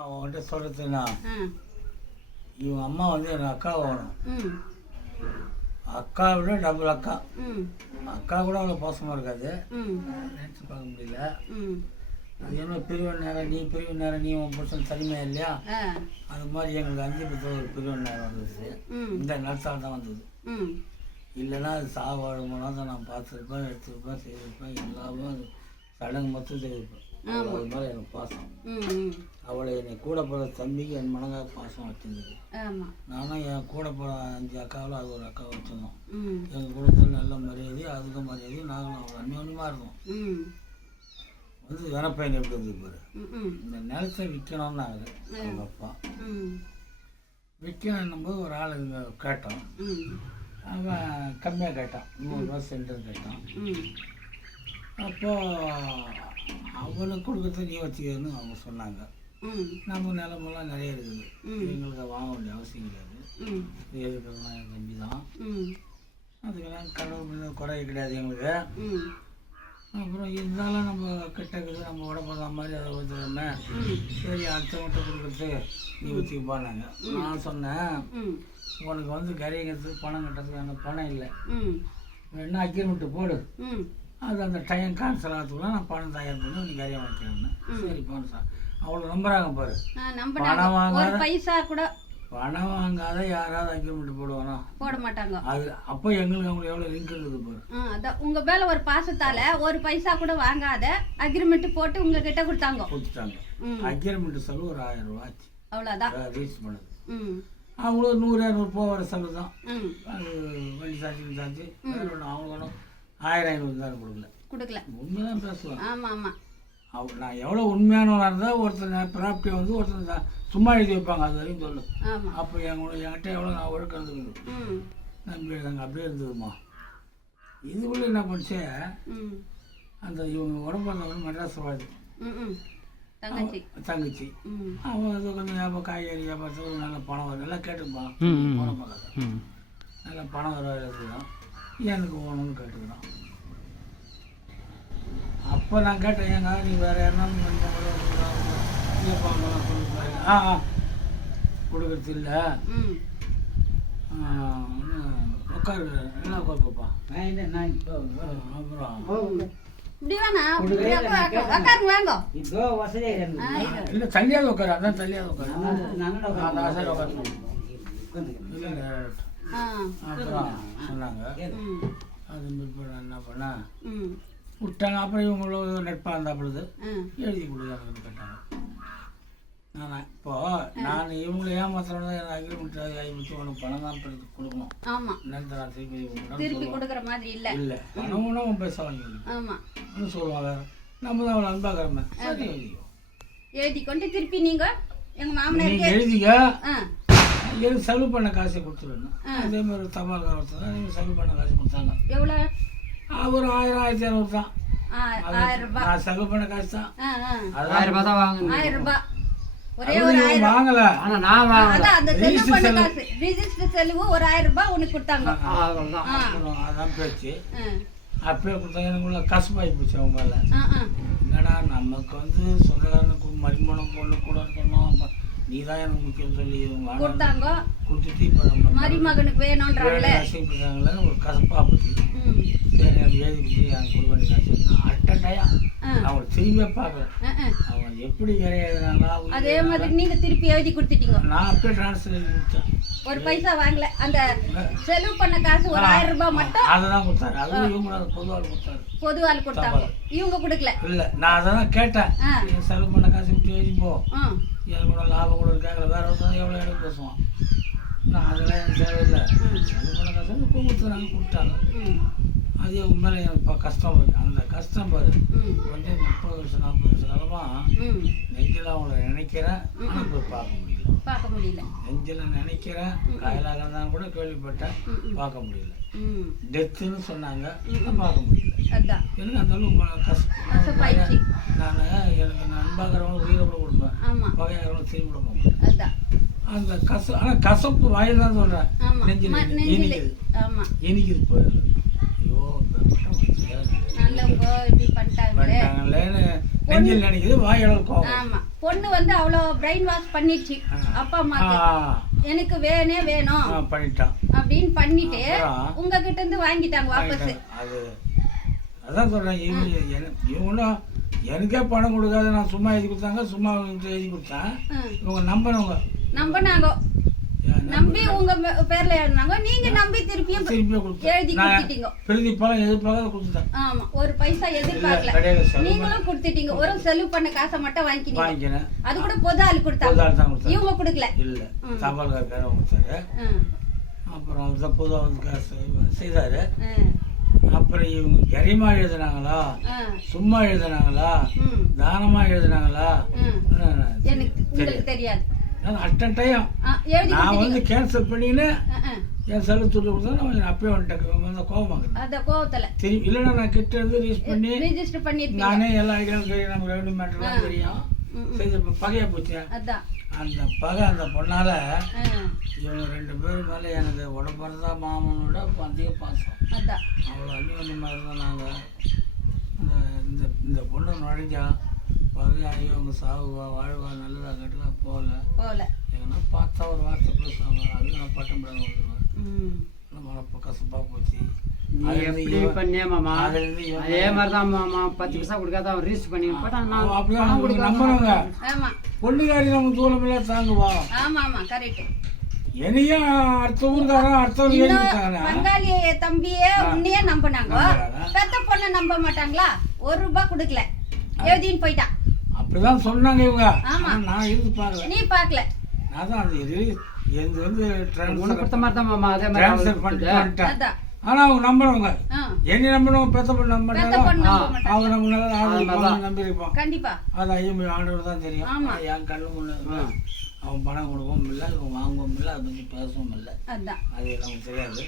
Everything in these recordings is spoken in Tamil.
அவன்கிட்ட சொல்கிறதுன்னா இவங்க அம்மா வந்து எனக்கு அக்கா வேணும். அக்கா விட டபுள் அக்கா. அக்கா கூட அவ்வளோ பாசமாக இருக்காது, நினச்சி பார்க்க முடியல. அது என்ன பிரிவு நேரம், நீ பிரிவு நேரம், நீ உன் புருஷன் தனிமையா இல்லையா, அது மாதிரி எங்களுக்கு 5 பத்து ஒரு பிரிவு நேரம் வந்துச்சு. இந்த நேரத்தால் தான் வந்தது. இல்லைன்னா அது சாவாடுமோனா தான் நான் பார்த்துருப்பேன், எடுத்துருப்பேன், செய்திருப்பேன், எல்லாமே அது சடங்கு மொத்தம் செய்திருப்பேன். அது மாதிரி எனக்கு பாசம். அவளை என்னை கூட போகிற தம்பிக்கு என் மனதாக பாசம் வச்சுருந்தது. நானும் என் கூட போகிற 5 அக்காவில் அது ஒரு அக்கா வச்சுருந்தோம். எங்கள் குடும்பத்தில் நல்ல மரியாதை, அதுக்கு மரியாதை, நாங்களும் அவ்வளோ அந்யோன்யமாக இருந்தோம். வந்து வெனப்பையன் எப்படி வந்து பாரு, இந்த நிலத்தை விற்கணும்னாங்க எங்கள் அப்பா. விற்கணும் போது ஒரு ஆள் இங்கே கேட்டோம். அவன் கம்மியாக கேட்டான், 100 ரூபா சென்டர் கேட்டான். அப்போது அவனுக்கு கொடுக்குறது நீ வச்சுக்கன்னு அவங்க சொன்னாங்க. நம்ம நிலமெல்லாம் நிறைய இருக்குது, எங்களுக்கு வாங்க வேண்டிய அவசியம் கிடையாது. எதுக்கெல்லாம் என் தம்பி தான், அதுக்கெல்லாம் கடவுள் குறை கிடையாது எங்களுக்கு. அப்புறம் இருந்தாலும் நம்ம கிட்டக்குது, நம்ம உடம்புற மாதிரி அதை வச்சுருமே, சரி அடுத்தவங்கிட்ட கொடுக்குறது நீ வச்சுக்கப்பானாங்க. நான் சொன்னேன், உனக்கு வந்து கரைங்கிறதுக்கு பணம் கட்டுறதுக்கு எனக்கு பணம் இல்லை, வேணா அக்ரிமெண்ட்டு போடு, அது அந்த டைம் கேன்சல் ஆகிறதுக்குள்ள நான் பணம் தயார் பண்ணி நீ கரையை வாங்கிக்கிறேன்னு. சரி பணம் சார் அவ்வளோ நம்புறாங்க பாரு. பணம் வாங்காத பைசா கூட பணம் வாங்காத யாராவது அக்ரிமெண்ட் போடுவானா? போட மாட்டாங்க. அது அப்போ எங்களுக்கு அவங்களுக்கு எவ்வளோ லிங்க் இருக்குது பாரு. அதான் உங்கள் மேலே ஒரு பாசத்தால் ஒரு பைசா கூட வாங்காத அக்ரிமெண்ட் போட்டு உங்ககிட்ட கொடுத்தாங்க. அக்ரிமெண்ட் செலவு ஒரு 1000 ரூபா ஆச்சு, அவ்வளோதான் ரீச் பண்ணுது. அவங்களும் 100-200 போகிற செலவு தான். அது வண்டி சார்ஜ் வேறு ஒன்று. அவங்க ஒன்றும் 1000-500 தான் கொடுக்கல. உண்மைதான் பேசுவாங்க. ஆமாம் ஆமாம். நான் எவ்வளோ உண்மையானவனாக இருந்தால் ஒருத்தர் ப்ராப்பர்ட்டியை வந்து ஒருத்தர் சும்மா எழுதி வைப்பாங்க, அது வரைக்கும் சொல்லு. அப்போ என்கிட்ட எவ்வளோ நான் ஒழுக்கம் இருந்துக்கணும் நம்பி எழுதாங்க, அப்படியே இருந்ததுமா. இதுக்குள்ளே என்ன பண்ணிச்சு, அந்த இவங்க உடம்பு வந்தவங்க மெட்ராஸ் வாழ்து தங்கச்சி. அவன் இது கொஞ்சம் வியாபாரம், காய்கறி வியாபாரத்துக்கு நல்ல பணம் வரும், நல்லா கேட்டுப்பான். பணம் பார்க்காத நல்லா பணம் வர இருக்குதான், எனக்கு ஓணும்னு கேட்டுக்கிறான். அப்போ நான் கேட்டேன், ஏங்க நீ வேறு யாருனாலும் கொடுக்கறது இல்லை, உட்காரு என்ன உட்காருப்பா. இல்லை தள்ளியாவது உட்காரு, அதான் தள்ளியாவது உட்காரு. அப்புறம் சொன்னாங்க, அது என்ன பண்ண விட்டாங்க. அப்புறம் இவங்களோட நட்பாக இருந்தா பொழுது எழுதி கொடுக்குறாங்கன்னு கேட்டாங்க. நான் இவங்களை ஏமாத்துறோம், எனக்கு அக்ரிமெண்ட் ஆகிடுச்சு, உனக்கு பணம் தான் கொடுக்கணும். ஆமாம், நேரத்தை நான் திருப்பி கொடுக்குற மாதிரி இல்லை. இல்லை பணம் உணவும் பேச வாங்கிக்கணும் சொல்லுவாங்க. நம்ம தான் அவ்வளோ அன்பாகிறோமே, சரி எழுதி கொண்டு திருப்பி நீங்கள் எங்கள் மாமனார் எழுதிக்க, எனக்கு செலவு பண்ண காசை கொடுத்துருவேன். அதே மாதிரி தபால் காலத்தில் நீங்கள் செலவு பண்ண காசு கொடுத்தாங்க. எவ்வளோ? ஒரு 1000-1500 தான். 1000 ரூபாய் நான் செலவு பண்ண காசு தான். 1000 ரூபாய் தான் வாங்குங்க. 1000 ரூபாய் ஒரே ஒரு 1000 வாங்கல. ஆனா நான் வாங்கல. அந்த செலவு பண்ண காசு ரிஜிஸ்டர் செலவு ஒரு 1000 ரூபாய் உனக்கு கொடுத்தாங்க. அவ்வளவுதான். அதான் பேச்சு. அப்பவே கொடுத்தாங்க. எனக்கு கஷ்டமாயி போச்சு அவங்க மேல. என்னடா நமக்கு வந்து சொந்தக்காரனுக்கு மரிமணம் பொண்ணு கூட இருக்கணும், நீ தான் எனக்கு முக்கியம் சொல்லி கொடுத்தாங்க. கொடுத்துட்டு இப்போ நம்ம மருமகனுக்கு வேணும்ன்றாங்களே ஒரு கசப்பாக போச்சு. சரி எனக்கு எழுதி கொடுத்து எனக்கு கொடுக்க வேண்டிய காசு அட்டட்டாயா அவங்க திரும்பியே பார்க்கல. அவங்க எப்படி எழுதுனாங்க அதே மாதிரி நீங்கள் திருப்பி எழுதி கொடுத்துட்டீங்க. நான் அப்படியே ட்ரான்ஸ்ஃபர் எழுதி கொடுத்தேன், ஒரு பைசா வாங்கல. அந்த செலவு பண்ண காசு ஒரு 1000 ரூபாய் மட்டும் அதுதான் கொடுத்தாரு. அதுவும் இவங்க பொதுவாள் கொடுத்தாரு, பொதுவாள் கொடுத்தாங்க, இவங்க கொடுக்கல. இல்லை நான் அதான் கேட்டேன், செலவு பண்ண காசு விட்டு எழுதி போ, எனக்கு கூட லாபம் கூட கேட்கல, வேற ஒருத்தர் எவ்வளோ எனக்கு பேசுவான். நான் அதெல்லாம் எனக்கு தேவையில்லை, செலவு பண்ண காசு கொடுத்துறாங்க, கொடுத்தாங்க. அது உண்மையில எனக்கு இப்போ கஷ்டம் வருது. அந்த கஷ்டம் பாரு கொஞ்சம் 30 வருஷம் 40 வருஷ காலமாக நெஞ்சில் அவங்கள நினைக்கிறேன், ஆனால் போய் பார்க்க முடியல. நெஞ்சில் நினைக்கிறேன், காயலாக தான் கூட கேள்விப்பட்டேன், பார்க்க முடியல. டெத்துன்னு சொன்னாங்க, பார்க்க முடியல. எனக்கு அந்த அளவுக்கு கஷ்டம். நான் எனக்கு நண்பாகிறவங்க உயிரை கூட கொடுப்பேன், பகையாகிறவங்க திரும்பி விட மாட்டேன். அந்த ஆனால் கசப்பு வாயில் தான் சொல்கிறேன், நெஞ்சில் இனிக்குது போயிடுது. ஐயோ பண்ணிட்டாங்களேன்னு நெஞ்சில் நினைக்குது, வாயில் கோவம். பொண்ணு வந்து அவ்வளோ பிரெயின் வாஷ் பண்ணிடுச்சு அப்பா அம்மாக்கு. எனக்கு வேணும் பண்ணிட்டான் அப்படின்னு பண்ணிட்டு உங்ககிட்ட இருந்து வாங்கிட்டாங்க வாபஸ். அது அதான் சொல்றேன், இவங்களும் எனக்கே பணம் கொடுக்காத நான் சும்மா எழுதி கொடுத்தாங்க, சும்மா எழுதி கொடுத்தேன். இவங்க நம்பினாங்க, நம்பி உங்க பேர்ல எழுதினாங்க. நீங்க நம்பி திருப்பியும் எழுதி கொடுத்துட்டீங்க. பிரதி பணம் எதிர்பார்க்காத கொடுத்துட்டேன். ஆமா, ஒரு பைசா எதிர்பார்க்கல, நீங்களும் கொடுத்துட்டீங்க. ஒரு செலவு பண்ண காசை மட்டும் வாங்கிக்கினீங்க. அது கூட பொது ஆள் கொடுத்தாங்க, இவங்க கொடுக்கல. இல்ல தபால்காரர் கொடுத்தாரு. அப்புறம் பொதுவாக செய்தாரு. அப்புறம் இவங்க கரிமா எழுதுனாங்களா, சும்மா எழுதுனாங்களா, தானமா எழுதுனாங்களா எனக்கு தெரியாது. அட்டையும் நான் வந்து கேன்சல் பண்ணின்னு என் செலவு துட்டு கொடுத்தா அப்பயே வந்துட்டேன். கோபத்துல தெரியும். இல்லைன்னா நான் கிட்ட இருந்து ரிஜிஸ்டர் பண்ணி நானே எல்லா ஐடியாவும் தெரியும். நம்ம ரெவன்யூ மேட்டர்லாம் தெரியும். செய்த பகையா போச்சு. அந்த பகை அந்த பொண்ணால இவங்க 2 பேரும் மேலே எனக்கு உடம்புறதா மாமனோட அதிக பாசம். அவ்வளோ அந்நியமாக இருந்தோம் நாங்கள். இந்த பொண்ணு நுழைஞ்சா பகையாகி அவங்க சாவுவா வாழ்வா நல்லதா கெட்டதா போகல. எங்கன்னா பார்த்தா ஒரு வார்த்தை பேசுவாங்க, அது நான் பட்டம் படம் கொடுத்துருவேன். மனப்ப கசப்பாக போச்சு. பண்ணியே மாமா அதே மாதிரிதான் மாமா 10 பைசா கொடுக்காத அவன் ரீச் பண்ணி நம்புறவங்க பொண்ணுக்காரி நம்ம தூரமில்ல தாங்குவா. என்னையும் அடுத்த ஊருக்காரன் அடுத்த பங்காளி தம்பியே உன்னையே நம்பினாங்க. பெத்த பொண்ணை நம்ப மாட்டாங்களா? 1 ரூபாய் கொடுக்கல, எழுதின்னு போயிட்டான். அப்படிதான் சொன்னாங்க இவங்க. நான் இருந்து பாக்கல, நீ பாக்கல. நான் தான் அது வந்து கொடுத்த மாதிரி தான் மாமா அதே மாதிரி பண்ணிட்டேன். ஆனா அவங்க நம்புறவங்க, என்ன நம்பணும், பெத்த பொண்ணு நம்ப மாட்டாங்க. அவங்க நம்ம நம்பி இருப்போம் கண்டிப்பா. அது ஐயோ ஆண்டவர் தான் தெரியும். என் கண்ணு முன்ன அவன் பணம் கொடுக்கவும் இல்லை, இவன் வாங்கவும் இல்லை, அதை பற்றி பேசவும் இல்லை. அது நமக்கு தெரியாது.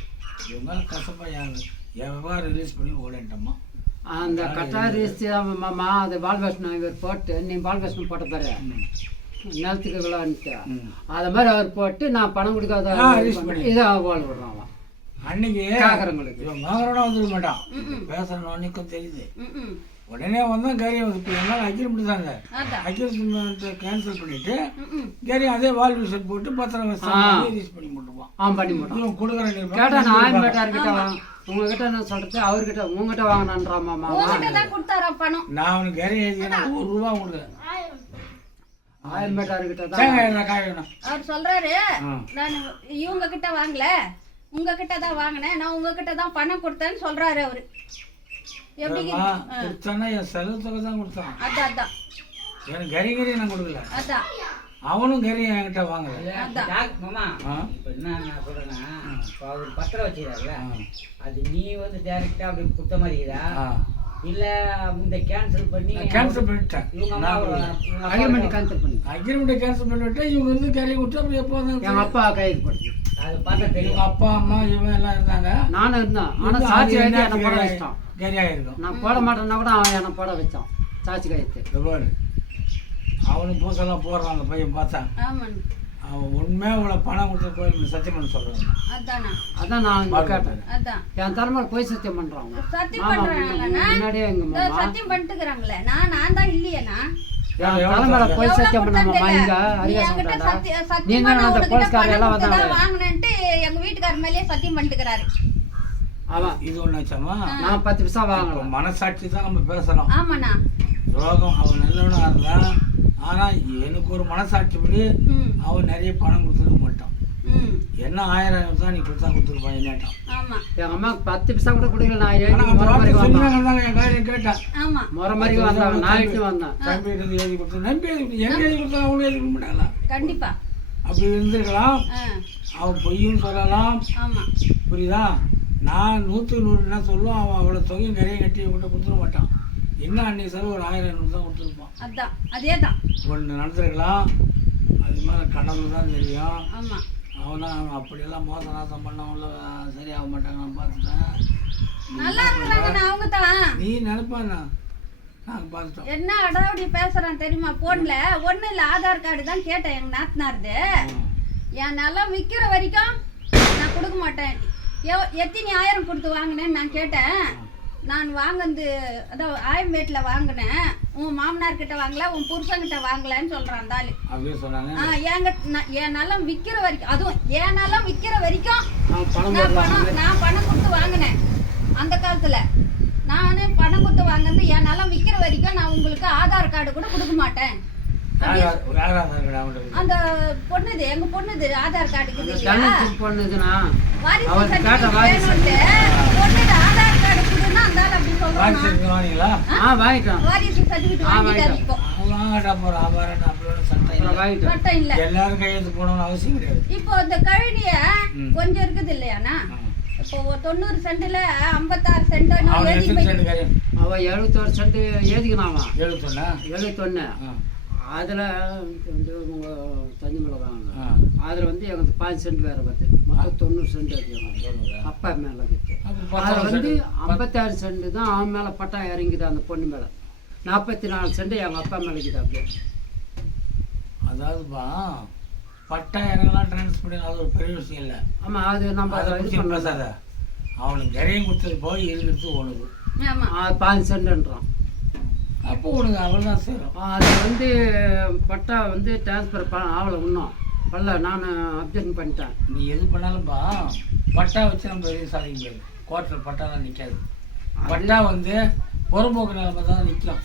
இவங்க கசப்பா என் விவகாரம் ரிலீஸ் பண்ணி ஓடிட்டோமா. அந்த கட்டா ரிலீஸ் மாமா அது பால்வேஷன் இவர் போட்டு நீ பால்வேஷன் போட்ட பாரு நிலத்துக்கு விழான்ட்டு அது மாதிரி அவர் போட்டு நான் பணம் கொடுக்காத இதை வாழ் விடுறான். அன்னைக்கு கேக்குறவங்களுக்கு இவன் வாங்குறோட வந்துருக்க மாட்டான், பேசுறோம் அன்னைக்கும் தெரியுது. உடனே வந்தா கரியை எல்லாம் அக்ரிமெண்ட் தாங்க, அக்ரிமெண்ட் கேன்சல் பண்ணிட்டு கரியை அதே வால் விஷயம் போட்டு பத்திரம் ரிலீஸ் பண்ணி போட்டுருவான். இவன் கொடுக்குறேன் கேட்டா நான் ஆயம்பேட்டார்கிட்ட உங்ககிட்ட என்ன சொல்றது, அவர்கிட்ட உங்ககிட்ட வாங்கினான்றாமா நான் அவனுக்கு கரி எழுதினா 1 ரூபா கொடுக்குறேன். ஆயம்பேட்டார்கிட்ட அவர் சொல்றாரு, நான் இவங்க கிட்ட வாங்கல, உங்ககிட்ட தான் வாங்கினேன், நான் உங்ககிட்ட தான் பணம் கொடுத்தேன்னு சொல்றாரு அவரு. எப்படி கொடுத்தானா என் செலவு தொகை தான் கொடுத்தான். அதான் எனக்கு கரி நான் கொடுக்கல. அதான் அவனும் கரி என்கிட்ட வாங்கல. மாமா இப்போ என்ன நான் சொல்றேன்னா, இப்போ அவர் பத்திரம் வச்சுக்கிறாருல, அது நீ வந்து டைரக்டா அப்படி கொடுத்த மாதிரி இருக்குதா, இல்ல இந்த கேன்சல் பண்ணிட்டேன். அக்ரிமெண்ட் கேன்சல் பண்ணிட்டு இவங்க இருந்து கறி விட்டு அப்படி எப்போ எங்க அப்பா கைது பண்ணி அது பார்த்தா தெரியும். அப்பா அம்மா இவன் எல்லாம் இருந்தாங்க, நானும் இருந்தேன். ஆனா சாட்சி கைது என்ன போட வச்சிட்டான். கரியா இருக்கும், நான் போட மாட்டேன்னா கூட அவன் என்ன போட வச்சான் சாட்சி கைது. அவனுக்கு பூசெல்லாம் போடுறான் அந்த பையன் பார்த்தான். அவன் உண்மையா இவ்வளவு பணம் கொடுத்த கோயில் சத்தியம் பண்ண சொல்றாங்க. அதான் நான் கேட்டேன், என் தலைமையில போய் சத்தியம் பண்றாங்க. முன்னாடியே எங்க சத்தியம் பண்ணிட்டுக்கிறாங்களே, நான் தான் இல்லையேண்ணா தலைமையில போய் சத்தியம் பண்ணாமா இங்க அரியா சொல்றாங்க. நீங்க அந்த போலீஸ்காரங்க எல்லாம் வந்தாங்க வாங்குனேன்ட்டு எங்க வீட்டுக்கார மேலயே சத்தியம் பண்ணிட்டுக்கிறாரு. அவன் இது ஒண்ணாச்சாமா, நான் 10 பைசா வாங்கலாம். மனசாட்சி தான் நம்ம பேசலாம். ஆமாண்ணா, துரோகம் அவன் நல்லவனா இருந்தான். ஆனா எனக்கு ஒரு மனசாட்சி படி அவன் நிறைய பணம் கொடுத்துருக்க மாட்டான். என்ன 1000 தான் நீ கொடுத்தா கொடுத்துருப்பான் என்னட்டான். என் அம்மாக்கு 10 பைசா கூட கொடுக்கல. நான் கேட்டேன் முறை மாதிரி வந்தாங்க, நாளைக்கு வந்தான். தம்பி இருந்து எழுதி கொடுத்து நம்பி எங்க எழுதி கொடுத்தா அவங்களும் எழுதி கொடுக்க மாட்டாங்களா? கண்டிப்பா அப்படி இருந்திருக்கலாம். அவன் பொய்யும் சொல்லலாம், புரியுதா? நான் 100க்கு 100 என்ன சொல்லுவோம், அவன் அவ்வளோ தொகையும் நிறைய கட்டி கொண்டு கொடுத்துட மாட்டான். என்ன அன்னைக்கு செலவு ஒரு 1000 தான் கொடுத்துருப்பான். அதேதான் ஒன்று நடந்திருக்கலாம். அது மாதிரி கடவுள் தான் தெரியும். அவனா அப்படியெல்லாம் மோசம் நாசம் பண்ணவங்கள சரியாக மாட்டாங்க. நான் பார்த்துட்டேன். நீ நினைப்பாண்ணா, நாங்கள் பார்த்துட்டோம். என்ன அடாவடி பேசுறான் தெரியுமா போன்ல? ஒன்றும் இல்லை, ஆதார் கார்டு தான் கேட்டேன் எங்க நாத்தனாருது. என் நல்லா விற்கிற வரைக்கும் நான் கொடுக்க மாட்டேன். எத்தனை 1000 கொடுத்து வாங்கினேன்னு நான் கேட்டேன். நான் வாங்கினது அதான் ஆயம்பேட்டில் வாங்கினேன். உன் மாமனார் கிட்ட வாங்கல உன் புருஷன் கிட்ட வாங்கலன்னு சொல்றான் அந்த ஆளு. அப்படியே சொன்னாங்க. என் நிலம் விக்கிற வரைக்கும், அதுவும் என் நிலம் விக்கிற வரைக்கும் பணம் நான் பணம் கொடுத்து வாங்கினேன். அந்த காலத்துல நானே பணம் கொடுத்து வாங்கினது என் நிலம் விக்கிற வரைக்கும் நான் உங்களுக்கு ஆதார் கார்டு கூட கொடுக்க மாட்டேன். அந்த பொண்ணுது எங்க பொண்ணுது ஆதார் கார்டுக்கு பொண்ணுதுன்னா வாரிசு சர்டிபிகேட் வேணும்னு பொண்ணுது ஆதார் கார்டு கொடுன்னா அந்த ஆள் அப்படி சொல்றான். வாரிசு சர்டிபிகேட் வாங்கிட்டாரு. இப்போ சட்டம் இல்ல, எல்லாரும் கையெழுத்து போடணும்னு அவசியம் கிடையாது. இப்போ இந்த கழனிய கொஞ்சம் இருக்குது இல்லையாண்ணா? இப்போ 90 சென்ட்ல 56 சென்ட் அவ 71 சென்ட் ஏதிக்கணாமா? 71. அதில் உங்க தண்ணி மிளகாங்க. அதில் வந்து எங்களுக்கு 5 சென்ட் வேறு வருது. மொத்தம் 90 சென்ட் இருக்குது அப்பா மேலே இருக்குது. அதில் வந்து 56 சென்ட் தான் அவன் மேலே பட்டா இறங்கிது. அந்த பொண்ணு மேலே 44 சென்ட் எங்கள் அப்பா மேலே இருக்குது. அப்படியே அதாவதுப்பா பட்டா இறங்கலாம் டிரான்ஸ்போர்ட், அது ஒரு பெரிய விஷயம் இல்லை. ஆமாம், அது நம்ம அதை பற்றி பேசாத. அவனுக்கு நிறைய கொடுத்தது போய் இருக்கிறது ஒழுங்கு 5 சென்ட்ன்றான். அப்போ உனக்கு அவ்வளோதான் சேரும். அது வந்து பட்டா வந்து டிரான்ஸ்ஃபர் ஆகலை இன்னும் பல்ல. நான் அப்ஜெக்ஷன் பண்ணிட்டேன். நீ எது பண்ணாலும்பா பட்டா வச்சு நம்ம எதுவும் சாதிக்க முடியாது. கோர்ட்டில் பட்டாலாம் நிற்காது. பட்டா வந்து புறம்போக்கு நிலைமை தான் நிற்கும்.